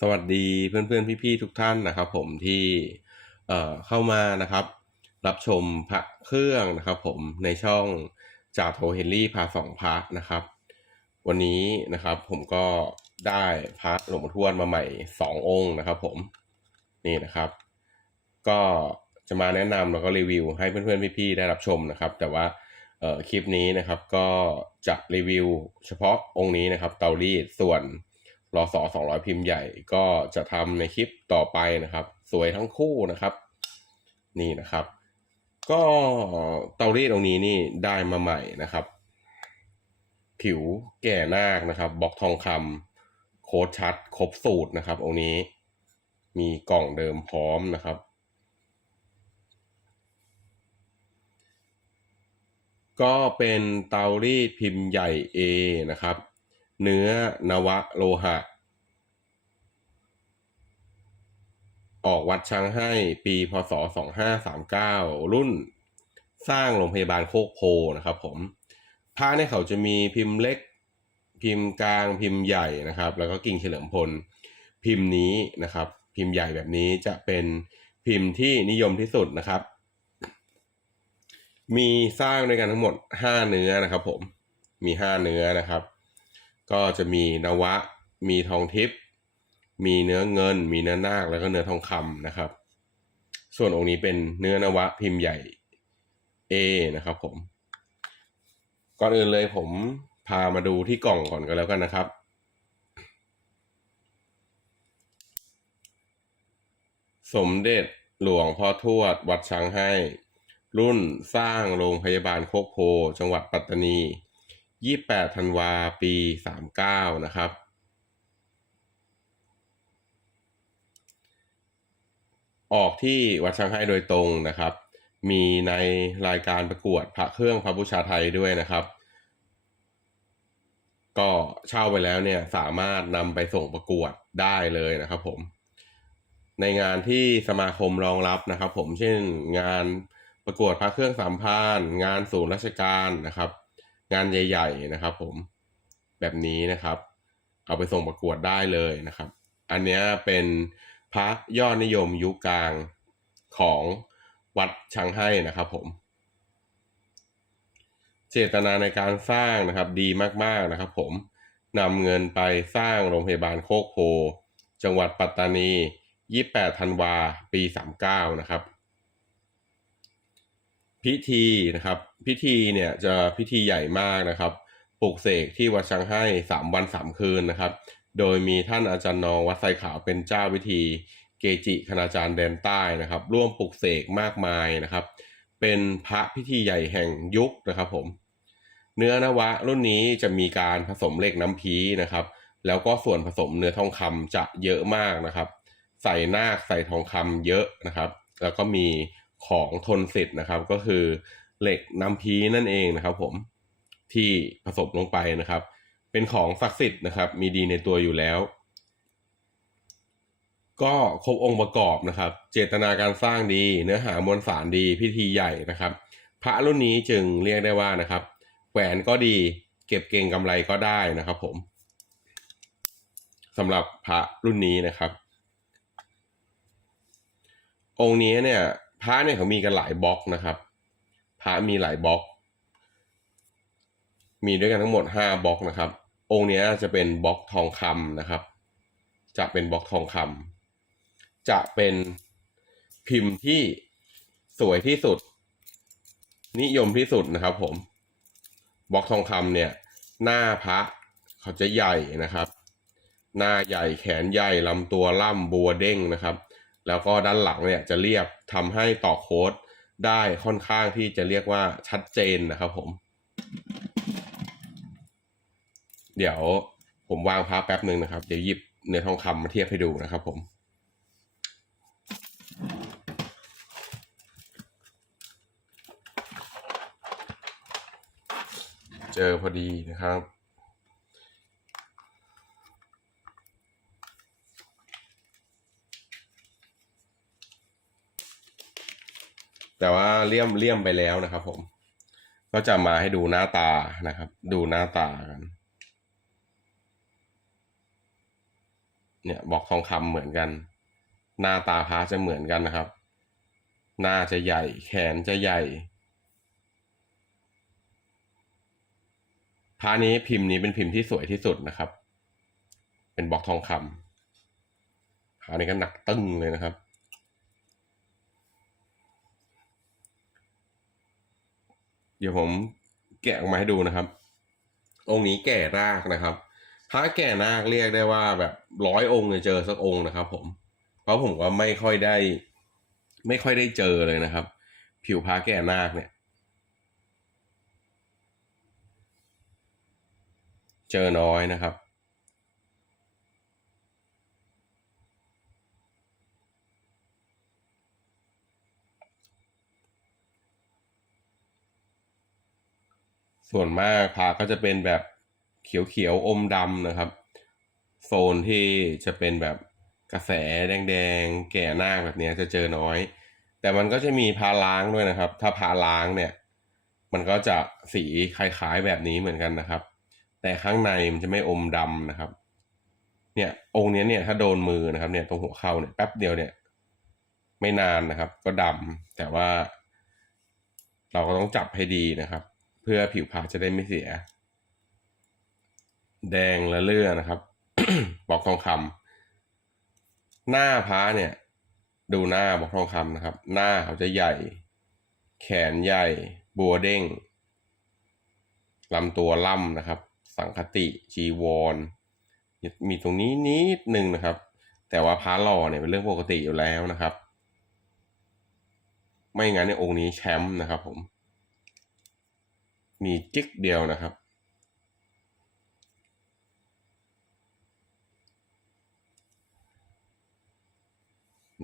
สวัสดีเพื่อนๆพี่ๆทุกท่านนะครับผมที่เอ่อเข้ามานะครับ รับชมพระเครื่องนะครับผมในช่องจ่าโทเฮนรี่พาสองพระนะครับ วันนี้นะครับผมก็ได้พระหลวงพ่อทวดมาใหม่สององค์นะครับผมนี่นะครับ ก็จะมาแนะนำแล้วก็รีวิวให้เพื่อนๆพี่ๆได้รับชมนะครับ แต่ว่าเอ่อคลิปนี้นะครับก็จะรีวิวเฉพาะองค์นี้นะครับเตารีดส่วน รอสอ200พิมพ์ใหญ่ก็จะทำในคลิปต่อไปนะครับ สวยทั้งคู่นะครับ นี่นะครับ ก็เตารีดตรงนี้นี่ได้มาใหม่นะครับ ผิวแก่นาคนะครับบล็อกทองคำโค้ดชัด ครบสูตรนะครับองนี้ มีกล่องเดิมพร้อมนะครับ ก็เป็นเตารีดพิมพ์ใหญ่ A นะครับ เนื้อนวะโลหะ ออกวัดช้างให้ปีพศ 2539 รุ่นสร้างโรงพยาบาลโคกโพนะครับผมผ้าเนี่ยเขาจะมีพิมพ์เล็ก พิมพ์กลางพิมพ์ใหญ่นะครับ แล้วก็กิ่งเฉลิมพล พิมพ์นี้นะครับ พิมพ์ใหญ่แบบนี้จะเป็นพิมพ์ที่นิยมที่สุดนะครับ มีสร้างด้วยกันทั้งหมด 5 เนื้อนะครับผมมี 5 เนื้อนะครับ ก็จะมีนวะ มีทองทิพย์มีเนื้อเงิน มีเนื้อนาคแล้วก็เนื้อทองคำนะครับ ส่วนองค์นี้เป็นเนื้อนวะพิมพ์ใหญ่ A นะครับผม ก่อนอื่นเลยผมพามาดูที่กล่องก่อนก็แล้วกันนะครับสมเด็จหลวงพ่อทวด วัดช้างให้ รุ่นสร้างโรงพยาบาลโคกโพ จังหวัดปัตตานี 28ธันวาปี 39 นะครับ ออกที่วัดช้างให้โดยตรงนะครับ มีในรายการประกวดพระเครื่องพระบูชาไทยด้วยนะครับ ก็เช่าไปแล้วเนี่ยสามารถนำไปส่งประกวดได้เลยนะครับผม ในงานที่สมาคมรองรับนะครับ ผมเช่นงานประกวดพระเครื่องสามพาน งานศูนย์ราชการนะครับ งานใหญ่ ๆ นะครับ ผมแบบนี้นะครับ เอาไปส่งประกวดได้เลยนะครับ อันนี้เป็นพระยอดนิยมยุคกลางของวัดช้างให้นะครับ ผม เจตนาในการสร้างนะครับดีมากๆนะครับ ผมนำเงินไปสร้างโรงพยาบาลโคกโพจังหวัดปัตตานี 28 ธันวา ปี 39 นะครับ พิธีนะครับ พิธีเนี่ยจะพิธีใหญ่มากนะครับปลุกเสกที่วัดช้างให้3วัน3คืนนะครับ โดยมีท่านอาจารย์นองวัดไซขาวเป็นเจ้าพิธี เกจิคณาจารย์แดนใต้นะครับ ร่วมปลุกเสกมากมายนะครับ เป็นพระพิธีใหญ่แห่งยุคนะครับผม เนื้อนวะรุ่นนี้จะมีการผสมเหล็กน้ำพีนะครับ แล้วก็ส่วนผสมเนื้อทองคำจะเยอะมากนะครับ ใส่นาคใส่ทองคำเยอะนะครับ แล้วก็มี ของทนสิทธิ์นะครับก็คือเหล็กน้ำพีนั่นเองนะครับ ผมที่ผสมลงไปนะครับ เป็นของศักดิ์สิทธิ์นะครับ มีดีในตัวอยู่แล้ว ก็ครบองค์ประกอบนะครับ เจตนาการสร้างดีเนื้อหามวลสารดีพิธีใหญ่นะครับ พระรุ่นนี้จึงเรียกได้ว่านะครับแหวนก็ดีเก็บเก่งกำไรก็ได้นะครับ ผมสำหรับพระรุ่นนี้นะครับ องค์นี้เนี่ย พระเนี่ยเขามีกันหลายบล็อกนะครับพระมีหลายบล็อก มีด้วยกันทั้งหมดห้าบล็อกนะครับ องค์นี้จะเป็นบล็อกทองคำนะครับ จะเป็นบล็อกทองคำจะเป็นพิมพ์ที่สวยที่สุด นิยมที่สุดนะครับ ผมบล็อกทองคำเนี่ย หน้าพระเขาจะใหญ่นะครับ หน้าใหญ่แขนใหญ่ลำตัวล่ำบัวเด้งนะครับ แล้วก็ด้านหลังเนี่ยจะเรียบทำให้ต่อโค้ดได้ค่อนข้างที่จะเรียกว่าชัดเจนนะครับผม เดี๋ยวผมวางพระแป๊บหนึ่งนะครับ เดี๋ยวหยิบเนื้อทองคำมาเทียบให้ดูนะครับผมเจอพอดีนะครับ แต่ว่าเลี่ยมเลี่ยมไปแล้วนะครับ ผม ก็จะมาให้ดูหน้าตานะครับ ดูหน้าตากัน เนี่ยบอกทองคำเหมือนกัน หน้าตาพระจะเหมือนกันนะครับ หน้าจะใหญ่ แขนจะใหญ่พระนี้พิมพ์นี้เป็นพิมพ์ที่สวยที่สุดนะครับ เป็นบล็อกทองคำพระนี้ก็หนักตึ้งเลยนะครับ เดี๋ยวผมแกะออกมาให้ดูนะครับ องค์นี้แก่รากนะครับพระแก่นาคเรียกได้ว่าแบบร้อยองค์เนี่ยเจอสักองค์นะครับ ผม เพราะผมก็ไม่ค่อยได้ ไม่ค่อยได้เจอเลยนะครับ ผิวพระแก่นาคเนี่ย เจอน้อยนะครับ ส่วนมากพาก็จะเป็นแบบเขียวๆอมดำนะครับ โซนที่จะเป็นแบบกระแสแดงๆ แก่หน้าแบบนี้จะเจอน้อย แต่มันก็จะมีพาล้างด้วยนะครับ ถ้าพาล้างเนี่ย มันก็จะสีคล้ายๆแบบนี้เหมือนกันนะครับ แต่ข้างในมันจะไม่อมดำนะครับ เนี่ยองค์นี้เนี่ยถ้าโดนมือนะครับเนี่ยตรงหัวเข่าเนี่ยแป๊บเดียวเนี่ย ไม่นานนะครับ ก็ดำแต่ว่า เราก็ต้องจับให้ดีนะครับ พื่อผิวพรรณจะได้ไม่เสีย แดงและเลื่อนะครับ บอกทองคำหน้าพระเนี่ย ดูหน้าบอกทองคำนะครับ หน้าเขาจะใหญ่ แขนใหญ่ บัวเด้งลำตัวล่ำนะครับ สังคติจีวร มีตรงนี้นิดนึงนะครับ แต่ว่าพระหล่อเนี่ยเป็นเรื่องปกติอยู่แล้วนะครับ ไม่งั้นในองค์นี้แชมป์นะครับผม มีจิ๊กเดียวนะครับ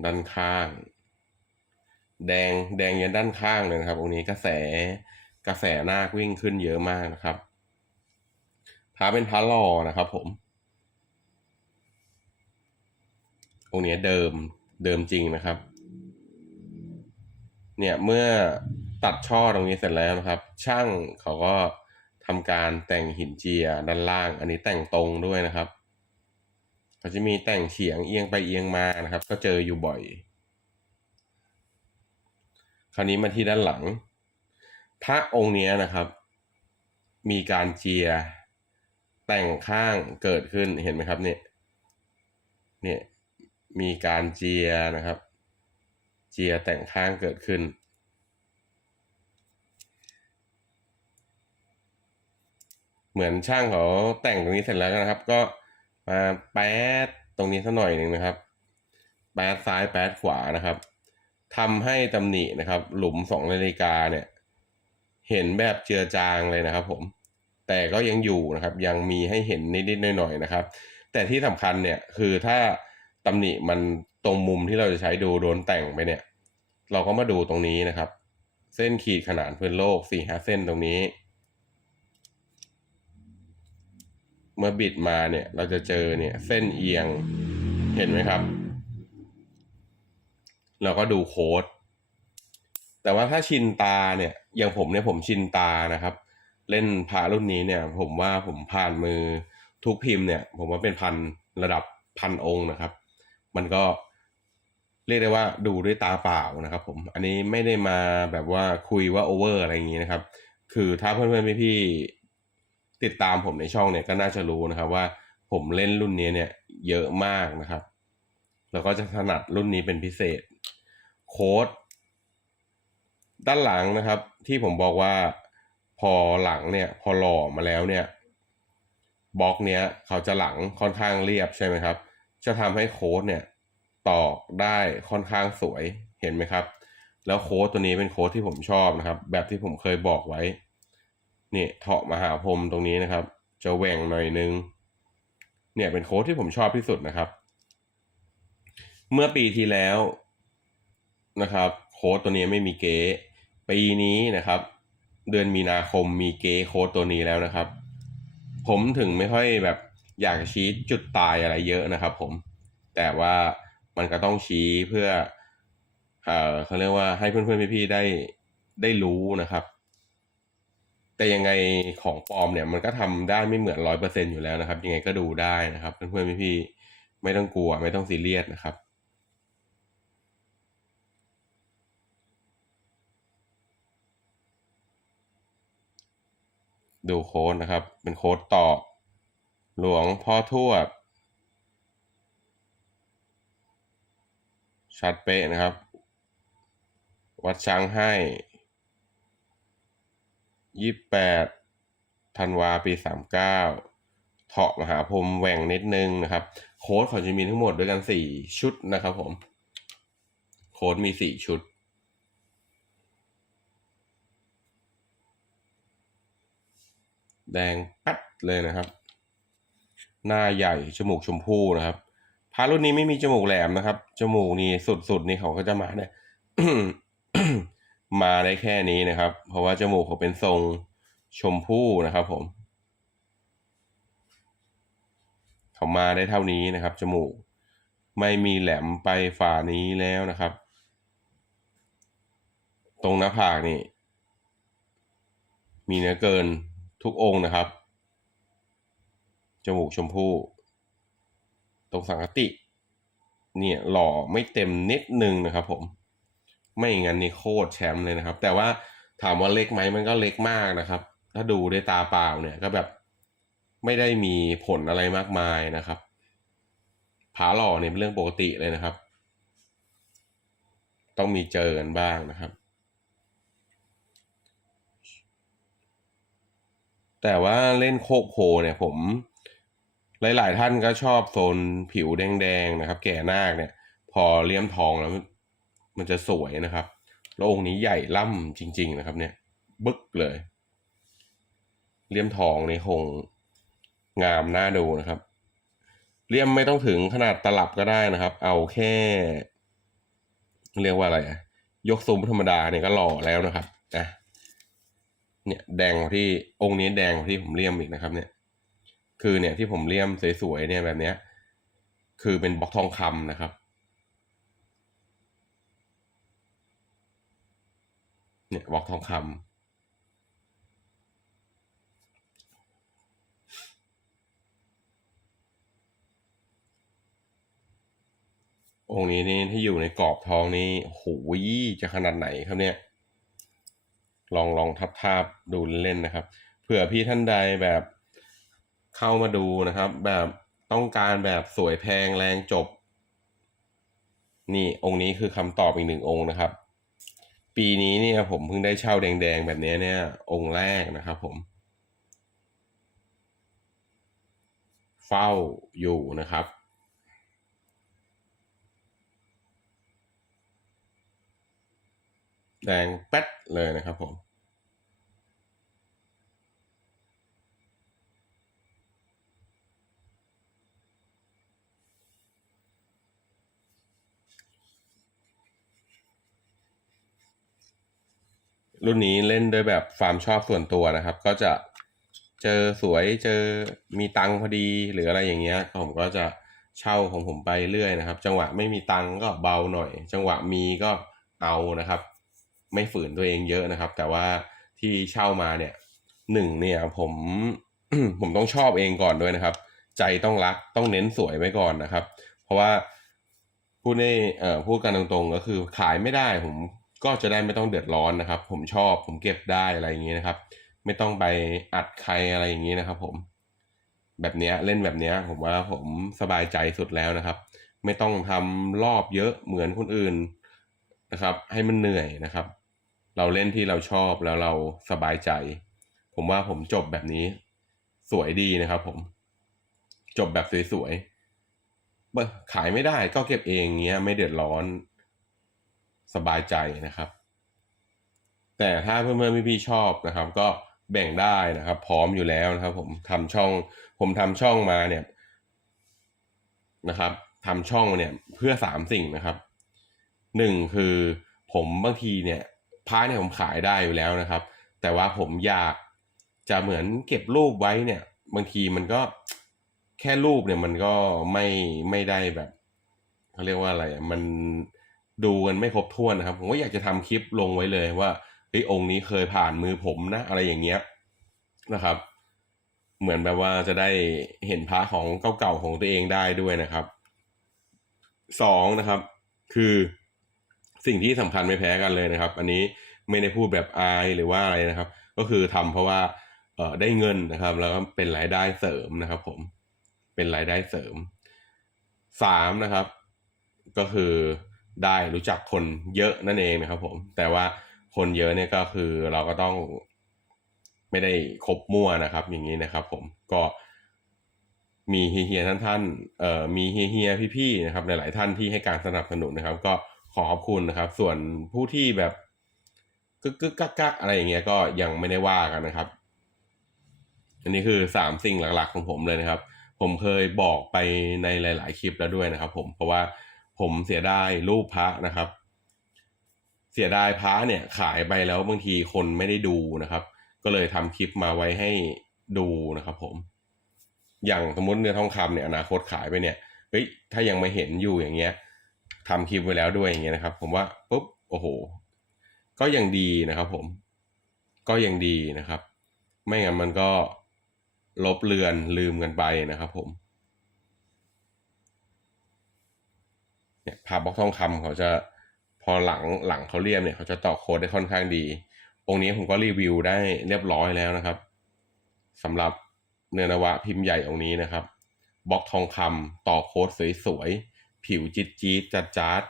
ด้านข้าง แดงแดงยันด้านข้างเลยนะครับองค์นี้กระแสกระแสนาควิ่งขึ้นเยอะมากนะครับพระเป็นพระหล่อนะครับผมองค์นี้เดิมเดิมจริงนะครับ เนี่ยเมื่อ ตัดช่อตรงนี้เสร็จแล้วนะครับ ช่างเขาก็ทำการแต่งหินเจียด้านล่าง อันนี้แต่งตรงด้วยนะครับเขาจะมีแต่งเฉียงเอียงไปเอียงมานะครับ ก็เจออยู่บ่อย คราวนี้มาที่ด้านหลัง พระองค์นี้นะครับ มีการเจียแต่งข้างเกิดขึ้นเห็นไหมครับเนี่ยเนี่ยมีการเจียนะครับ เจียแต่งข้างเกิดขึ้น เหมือนช่างเขาแต่งตรงนี้เสร็จแล้วนะครับ ก็มาแปดตรงนี้สักหน่อยหนึ่งนะครับ แปดซ้ายแปดขวานะครับทำให้ตำหนินะครับ หลุมสองนาฬิกาเนี่ย เห็นแบบเจือจางเลยนะครับ ผม แต่ก็ยังอยู่นะครับ ยังมีให้เห็นนิดๆหน่อยๆนะครับ แต่ที่สำคัญเนี่ยคือถ้าตำหนิมันตรงมุมที่เราจะใช้ดูโดนแต่งไปเนี่ย เราก็มาดูตรงนี้นะครับ เส้นขีดขนานพื้นโลกสี่ห้าเส้นตรงนี้ เมื่อบิดมาเนี่ยเราจะเจอเนี่ยเส้นเอียงเห็นไหมครับ เราก็ดูโค้ด แต่ว่าถ้าชินตาเนี่ยอย่างผมเนี่ยผมชินตานะครับ เล่นพารุ่นนี้เนี่ย ผมว่าผมผ่านมือทุกพิมพ์เนี่ย ผมว่าเป็นพันระดับพันองค์นะครับ มันก็เรียกได้ว่าดูด้วยตาเปล่านะครับ ผม อันนี้ไม่ได้มาแบบว่าคุยว่าโอเวอร์อะไรอย่างนี้นะครับ คือถ้าเพื่อนๆพี่ๆ ติดตามผมในช่องเนี่ยก็น่าจะรู้นะครับว่าผมเล่นรุ่นนี้เนี่ยเยอะมากนะครับ แล้วก็จะถนัดรุ่นนี้เป็นพิเศษ โค้ดด้านหลังนะครับ ที่ผมบอกว่าพอหลังเนี่ย พอหล่อมาแล้วเนี่ยบล็อกเนี้ยเขาจะหลังค่อนข้างเรียบใช่ไหมครับ จะทำให้โค้ดเนี่ยตอกได้ค่อนข้างสวยเห็นไหมครับ แล้วโค้ดตัวนี้เป็นโค้ดที่ผมชอบนะครับ แบบที่ผมเคยบอกไว้ นี่เถาะมหาพรมตรงนี้นะครับ จะแหว่งหน่อยนึง เนี่ยเป็นโค้ดที่ผมชอบที่สุดนะครับ เมื่อปีที่แล้วนะครับ โค้ดตัวนี้ไม่มีเก๊ปีนี้นะครับ เดือนมีนาคมมีเก๊โค้ดตัวนี้แล้วนะครับ ผมถึงไม่ค่อยแบบอยากชี้จุดตายอะไรเยอะนะครับ ผม แต่ว่ามันก็ต้องชี้เพื่อเอ่อเขาเรียกว่าให้เพื่อนๆพี่ๆได้ได้รู้นะครับ แต่ยังไงของปลอมเนี่ยมันก็ทำได้ไม่เหมือนร้อยเปอร์เซ็นอยู่แล้วนะครับ ยังไงก็ดูได้นะครับ เพื่อนๆพี่ๆไม่ต้องกลัวไม่ต้องซีเรียสนะครับดูโค้ดนะครับ เป็นโค้ดต่อ หลวงพ่อทวดชัดเป๊ะนะครับ วัดช้างให้ ยี่แปดธันวาปีสามเก้าเถาะมหาพรมแหว่งนิดนึงนะครับ โค้ดเขาจะมีทั้งหมดด้วยกันสี่ชุดนะครับผม โค้ดมีสี่ชุดแดงปัดเลยนะครับ หน้าใหญ่จมูกชมพูนะครับพารุ่นนี้ไม่มีจมูกแหลมนะครับ จมูกนี่สุดๆนี่เขาก็จะมาเนี่ย มาได้แค่นี้นะครับ เพราะว่าจมูกเขาเป็นทรงชมพู่นะครับผมเขามาได้เท่านี้นะครับ จมูกไม่มีแหลมไปฝ่านี้แล้วนะครับ ตรงหน้าผากนี่ มีเนื้อเกินทุกองค์นะครับ จมูกชมพู่ ตรงสังกติ เนี่ยหล่อไม่เต็มนิดนึงนะครับผม ไม่งั้นนี่โคตรแชมป์เลยนะครับ แต่ว่าถามว่าเล็กไหมมันก็เล็กมากนะครับ ถ้าดูด้วยตาเปล่าเนี่ยก็แบบไม่ได้มีผลอะไรมากมายนะครับ ผาหล่อเนี่ยเป็นเรื่องปกติเลยนะครับ ต้องมีเจอกันบ้างนะครับ แต่ว่าเล่นโคกโพเนี่ยผม หลาย ๆ ท่านก็ชอบโซนผิวแดง ๆ นะครับ แก่นาคเนี่ย พอเลี่ยมทองแล้ว มันจะสวยนะครับแล้วองค์นี้ใหญ่ล่ำจริง ๆ นะครับ เนี่ย บึกเลย เลี่ยมทองในคงงามน่าดูนะครับ เลี่ยมไม่ต้องถึงขนาดตลับก็ได้นะครับ เอาแค่ เรียกว่าอะไรอะยกซุ้มธรรมดาเนี่ยก็หล่อแล้วนะครับอะเนี่ยแดงที่องค์นี้แดงกว่าที่ผมเลี่ยมอีกนะครับ เนี่ย คือเนี่ยที่ผมเลี่ยมสวยๆเนี่ยแบบเนี้ย คือเป็นบล็อกทองคำนะครับ เนี่ยบล็อกทองคำองค์นี้นี่ที่อยู่ในกรอบทองนี่โหยจะขนาดไหนครับเนี่ย ลองลองทับทาบดูเล่นนะครับ เผื่อพี่ท่านใดแบบเข้ามาดูนะครับ แบบต้องการแบบสวยแพงแรงจบ นี่องค์นี้คือคำตอบอีกหนึ่งองค์นะครับ ปีนี้เนี่ยผมเพิ่งได้เช่าแดงๆแบบนี้เนี่ย องค์แรกนะครับผม เฝ้าอยู่นะครับ แดงแป๊ดเลยนะครับผม รุ่นนี้เล่นด้วยแบบความชอบส่วนตัวนะครับ ก็จะเจอสวยเจอมีตังค์พอดีหรืออะไรอย่างเงี้ยผมก็จะเช่าของผมไปเรื่อยนะครับ จังหวะไม่มีตังค์ก็เบาหน่อย จังหวะมีก็เอานะครับ ไม่ฝืนตัวเองเยอะนะครับ แต่ว่าที่เช่ามาเนี่ยหนึ่งเนี่ยผมผมต้องชอบเองก่อนด้วยนะครับ ใจต้องรักต้องเน้นสวยไว้ก่อนนะครับ เพราะว่าพูดในเอ่อพูดกันตรงๆก็คือขายไม่ได้ผม ก็จะได้ไม่ต้องเดือดร้อนนะครับ ผมชอบผมเก็บได้อะไรอย่างนี้นะครับ ไม่ต้องไปอัดใครอะไรอย่างนี้นะครับ ผม แบบเนี้ยเล่นแบบเนี้ยผมว่าผมสบายใจสุดแล้วนะครับ ไม่ต้องทำรอบเยอะเหมือนคนอื่นนะครับ ให้มันเหนื่อยนะครับ เราเล่นที่เราชอบแล้วเราสบายใจ ผมว่าผมจบแบบนี้สวยดีนะครับ ผม จบแบบสวยๆขายไม่ได้ก็เก็บเองเงี้ย ไม่เดือดร้อน สบายใจนะครับ แต่ถ้าเพื่อนๆพี่ๆชอบนะครับ ก็แบ่งได้นะครับ พร้อมอยู่แล้วนะครับ ผมทำช่อง ผมทำช่องมาเนี่ยนะครับทำช่องเนี่ยเพื่อสามสิ่งนะครับหนึ่งคือผมบางทีเนี่ยพาร์ทเนี่ยผมขายได้อยู่แล้วนะครับ แต่ว่าผมอยากจะเหมือนเก็บรูปไว้เนี่ย บางทีมันก็แค่รูปเนี่ยมันก็ไม่ไม่ได้แบบเขาเรียกว่าอะไรมัน ดูกันไม่ครบถ้วนนะครับ ผมก็อยากจะทำคลิปลงไว้เลยว่าเฮ้ยองค์นี้เคยผ่านมือผมนะ อะไรอย่างเงี้ยนะครับ เหมือนแบบว่าจะได้เห็นพระของเก่าๆของตัวเองได้ด้วยนะครับสองนะครับ คือสิ่งที่สำคัญไม่แพ้กันเลยนะครับ อันนี้ไม่ได้พูดแบบอายหรือว่าอะไรนะครับ ก็คือทำเพราะว่าเอ่อได้เงินนะครับ แล้วก็เป็นรายได้เสริมนะครับ ผมเป็นรายได้เสริมสามนะครับ ก็คือ ได้รู้จักคนเยอะนั่นเองนะครับผม แต่ว่าคนเยอะเนี่ยก็คือเราก็ต้องไม่ได้คบมั่วนะครับ อย่างนี้นะครับ ผมก็มีเฮียๆท่านท่านๆเอ่อมีเฮียๆพี่ๆนะครับ หลายๆท่านที่ให้การสนับสนุนนะครับ ก็ขอขอบคุณนะครับ ส่วนผู้ที่แบบกึกกึกกักกักอะไรอย่างเงี้ยก็ยังไม่ได้ว่ากันนะครับ อันนี้คือสามสิ่งหลักๆของผมเลยนะครับ ผมเคยบอกไปในหลาย ๆ คลิปแล้วด้วยนะครับ ผมเพราะว่า ผมเสียดายรูปพระนะครับ เสียดายพระเนี่ยขายไปแล้วบางทีคนไม่ได้ดูนะครับ ก็เลยทำคลิปมาไว้ให้ดูนะครับผม อย่างสมมติเนื้อทองคำเนี่ยอนาคตขายไปเนี่ยเฮ้ยถ้ายังไม่เห็นอยู่อย่างเงี้ยทำคลิปไว้แล้วด้วยอย่างเงี้ยนะครับ ผมว่าปุ๊บโอ้โห ก็ยังดีนะครับ ผม ก็ยังดีนะครับ ไม่งั้นมันก็ลบเลือนลืมกันไปนะครับ ผม เนี่ยภาพบล็อกทองคำเขาจะพอหลังหลังเขาเรียบเนี่ยเขาจะต่อโค้ดได้ค่อนข้างดี องค์นี้ผมก็รีวิวได้เรียบร้อยแล้วนะครับสำหรับเนื้อนวะพิมพ์ใหญ่องค์นี้นะครับบล็อกทองคำต่อโค้ดสวยๆผิวจิตจีดจัดจัด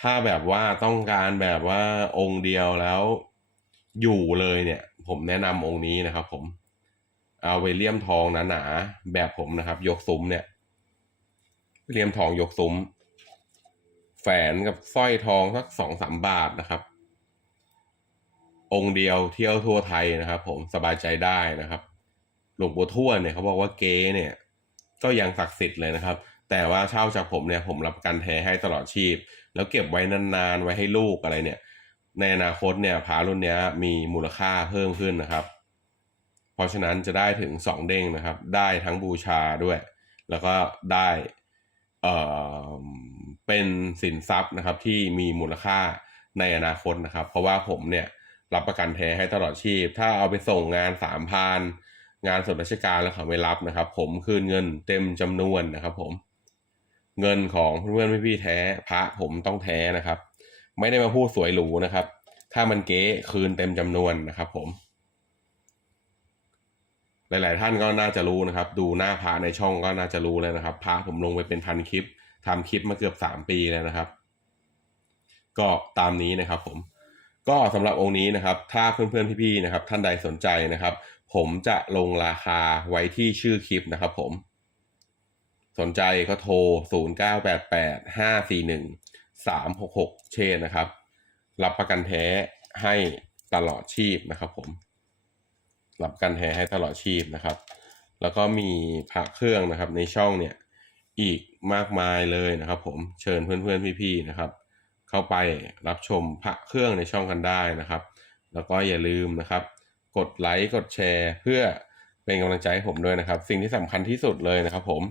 ถ้าแบบว่าต้องการแบบว่าองค์เดียวแล้วอยู่เลยเนี่ย ผมแนะนำองค์นี้นะครับ ผมเอาเวเลียมทองหนาๆแบบผมนะครับ ยกซุ้มเนี่ยเวลียมทองยกซุ้ม แฝนกับสร้อยทองสักสองสามบาทนะครับ องค์เดียวเที่ยวทั่วไทยนะครับ ผมสบายใจได้นะครับ หลวงปู่ทวดเนี่ยเขาบอกว่าเก๊เนี่ย ก็ยังศักดิ์สิทธิ์เลยนะครับ แต่ว่าเช่าจากผมเนี่ยผมรับกันแท้ให้ตลอดชีพ แล้วเก็บไว้นานๆไว้ให้ลูกอะไรเนี่ย ในอนาคตเนี่ยพารุ่นนี้มีมูลค่าเพิ่มขึ้นนะครับ เพราะฉะนั้นจะได้ถึงสองเด้งนะครับ ได้ทั้งบูชาด้วย แล้วก็ได้เอ่อ เป็นสินทรัพย์นะครับที่มีมูลค่าในอนาคตนะครับ เพราะว่าผมเนี่ยรับประกันแท้ให้ตลอดชีพ ถ้าเอาไปส่งงานสามพันงานส่วนราชการแล้วเขาไม่รับนะครับ ผมคืนเงินเต็มจำนวนนะครับ ผม เงินของเพื่อนพี่ๆแท้พระผมต้องแท้นะครับ ไม่ได้มาพูดสวยหรูนะครับ ถ้ามันเก๊คืนเต็มจำนวนนะครับ ผม หลาย ๆ ท่านก็น่าจะรู้นะครับ ดูหน้าพระในช่องก็น่าจะรู้แล้วนะครับพระผมลงไปเป็นพันคลิป ทำคลิปมาเกือบสามปีแล้วนะครับ ก็ตามนี้นะครับผมก็สำหรับองค์นี้นะครับ ถ้าเพื่อนๆพี่ๆนะครับ ท่านใดสนใจนะครับ ผมจะลงราคาไว้ที่ชื่อคลิปนะครับ ผม สนใจก็โทร 0 9 8 8 5 4 1 3 6 6 เชนนะครับ รับประกันแท้ให้ตลอดชีพนะครับ ผม รับประกันแท้ให้ตลอดชีพนะครับ แล้วก็มีพระเครื่องนะครับในช่องเนี่ย อีกมากมายเลยนะครับผมเชิญเพื่อนๆพี่ๆนะครับ เข้าไปรับชมพระเครื่องในช่องกันได้นะครับ แล้วก็อย่าลืมนะครับ กดไลค์กดแชร์เพื่อเป็นกำลังใจให้ผมด้วยนะครับ สิ่งที่สำคัญที่สุดเลยนะครับ ผม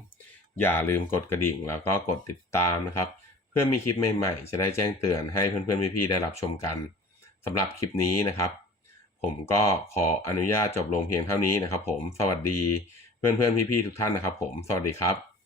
อย่าลืมกดกระดิ่งแล้วก็กดติดตามนะครับ เพื่อมีคลิปใหม่ๆ จะได้แจ้งเตือนให้เพื่อนๆพี่ๆได้รับชมกันสำหรับคลิปนี้นะครับ ผมก็ขออนุญาตจบลงเพียงเท่านี้นะครับ ผมสวัสดีเพื่อนๆพี่ๆทุกท่านนะครับ ผมสวัสดีครับ